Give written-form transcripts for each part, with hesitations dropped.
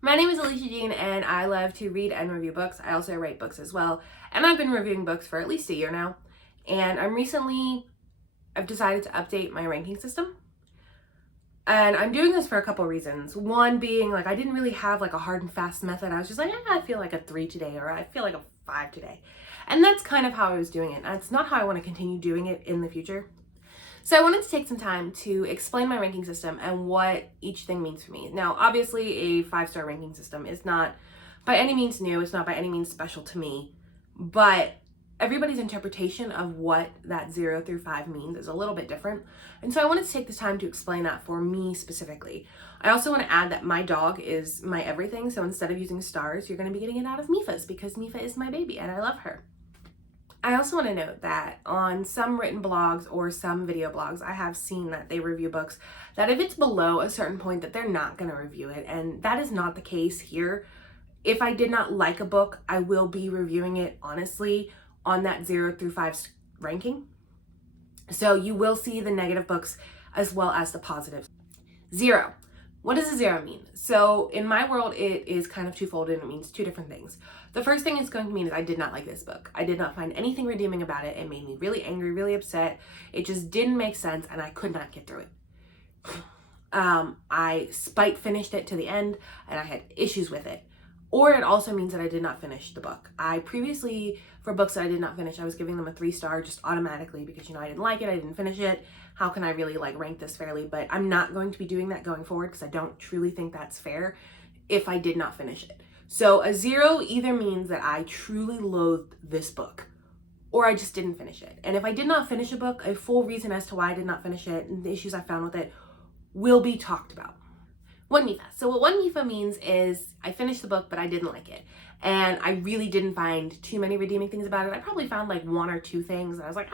My name is Alicia Jean and I love to read and review books. I also write books as well. And I've been reviewing books for at least a year now. And I've decided to update my ranking system. And I'm doing this for a couple reasons. One being I didn't really have a hard and fast method. I was just I feel like a 3 today, or I feel like a 5 today. And that's kind of how I was doing it. That's not how I want to continue doing it in the future. So I wanted to take some time to explain my ranking system and what each thing means for me. Now, obviously, a 5-star ranking system is not by any means new. It's not by any means special to me. But everybody's interpretation of what that 0 through 5 means is a little bit different. And so I wanted to take this time to explain that for me specifically. I also want to add that my dog is my everything. So instead of using stars, you're going to be getting it out of Mipha's because Mipha is my baby and I love her. I also want to note that on some written blogs or some video blogs, I have seen that they review books that if it's below a certain point that they're not going to review it. And that is not the case here. If I did not like a book, I will be reviewing it honestly on that 0 through 5 ranking. So you will see the negative books as well as the positives. 0. What does a 0 mean? So in my world, it is kind of twofold and it means two different things. The first thing it's going to mean is I did not like this book. I did not find anything redeeming about it. It made me really angry, really upset. It just didn't make sense and I could not get through it. I finished it to the end and I had issues with it. Or it also means that I did not finish the book. I previously, for books that I did not finish, I was giving them a 3-star just automatically because, I didn't like it, I didn't finish it. How can I really rank this fairly? But I'm not going to be doing that going forward because I don't truly think that's fair if I did not finish it. So a 0 either means that I truly loathed this book or I just didn't finish it. And if I did not finish a book, a full reason as to why I did not finish it and the issues I found with it will be talked about. 1 Mipha. So what 1 Mipha means is I finished the book, but I didn't like it. And I really didn't find too many redeeming things about it. I probably found 1 or 2 things. And I was like,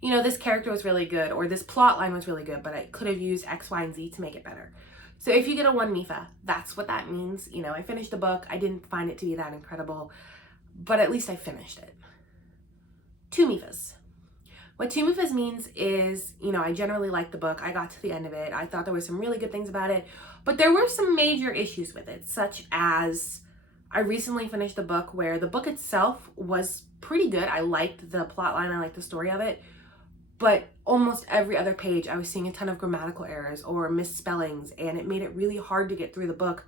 this character was really good, or this plot line was really good, but I could have used X, Y, and Z to make it better. So if you get a 1 Mipha, that's what that means. I finished the book. I didn't find it to be that incredible, but at least I finished it. 2 Miphas. What 2 Mifas means is, I generally liked the book. I got to the end of it. I thought there were some really good things about it, but there were some major issues with it, such as I recently finished a book where the book itself was pretty good. I liked the plot line. I liked the story of it, but almost every other page I was seeing a ton of grammatical errors or misspellings, and it made it really hard to get through the book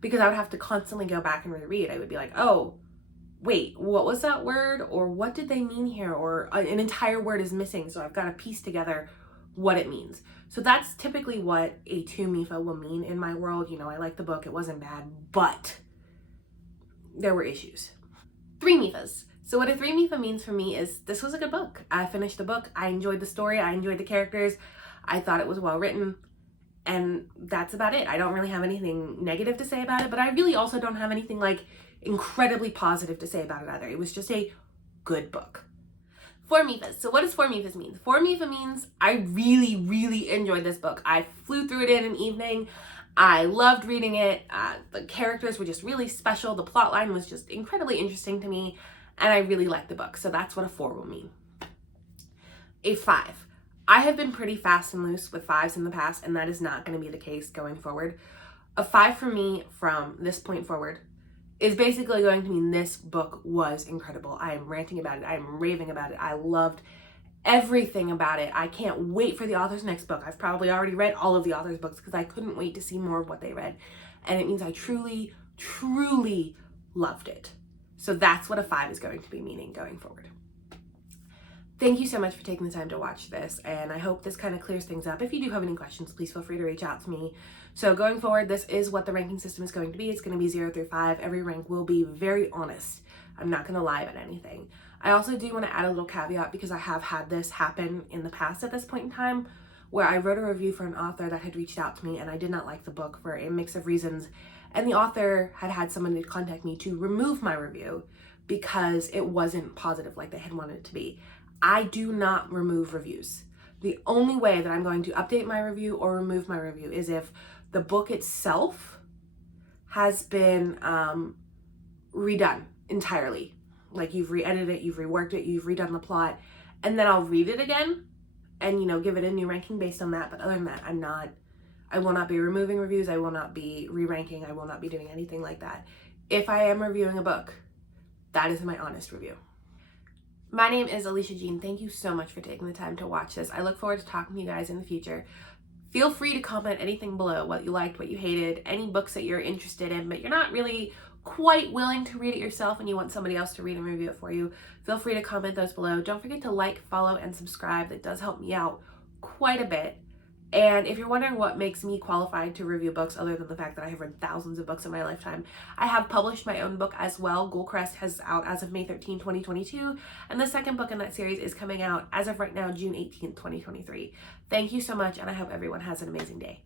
because I would have to constantly go back and reread. I would be like, oh, wait, what was that word? Or what did they mean here? Or an entire word is missing, so I've got to piece together what it means. So that's typically what a 2 Mipha will mean in my world. I liked the book, it wasn't bad, but there were issues. 3 Miphas. So what a 3 Mipha means for me is this was a good book. I finished the book, I enjoyed the story, I enjoyed the characters, I thought it was well written, and that's about it. I don't really have anything negative to say about it, but I really also don't have anything incredibly positive to say about it either. It was just a good book. 4 Miphas. So what does 4 Miphas mean? 4 Mipha means I really, really enjoyed this book. I flew through it in an evening. I loved reading it. The characters were just really special. The plot line was just incredibly interesting to me, and I really liked the book. So that's what a 4 will mean. A 5. I have been pretty fast and loose with 5s in the past, and that is not going to be the case going forward. A 5 for me from this point forward is basically going to mean this book was incredible. I am ranting about it. I am raving about it. I loved everything about it. I can't wait for the author's next book. I've probably already read all of the author's books because I couldn't wait to see more of what they read. And it means I truly, truly loved it. So that's what a 5 is going to be meaning going forward. Thank you so much for taking the time to watch this, and I hope this kind of clears things up. If you do have any questions, please feel free to reach out to me. So going forward, this is what the ranking system is going to be. It's going to be 0 through 5. Every rank will be very honest. I'm not going to lie about anything. I also do want to add a little caveat because I have had this happen in the past at this point in time where I wrote a review for an author that had reached out to me and I did not like the book for a mix of reasons. And the author had someone to contact me to remove my review because it wasn't positive like they had wanted it to be. I do not remove reviews. The only way that I'm going to update my review or remove my review is if the book itself has been redone entirely. You've re-edited it, you've reworked it, you've redone the plot, and then I'll read it again and, give it a new ranking based on that. But other than that, I'm not I will not be removing reviews. I will not be re-ranking. I will not be doing anything like that. If I am reviewing a book, that is my honest review. My name is Alicia Jean. Thank you so much for taking the time to watch this. I look forward to talking to you guys in the future. Feel free to comment anything below, what you liked, what you hated, any books that you're interested in, but you're not really quite willing to read it yourself and you want somebody else to read and review it for you. Feel free to comment those below. Don't forget to like, follow, and subscribe. That does help me out quite a bit. And if you're wondering what makes me qualified to review books other than the fact that I have read thousands of books in my lifetime, I have published my own book as well. Goldcrest has out as of May 13, 2022, and the second book in that series is coming out as of right now, June 18th, 2023. Thank you so much, and I hope everyone has an amazing day.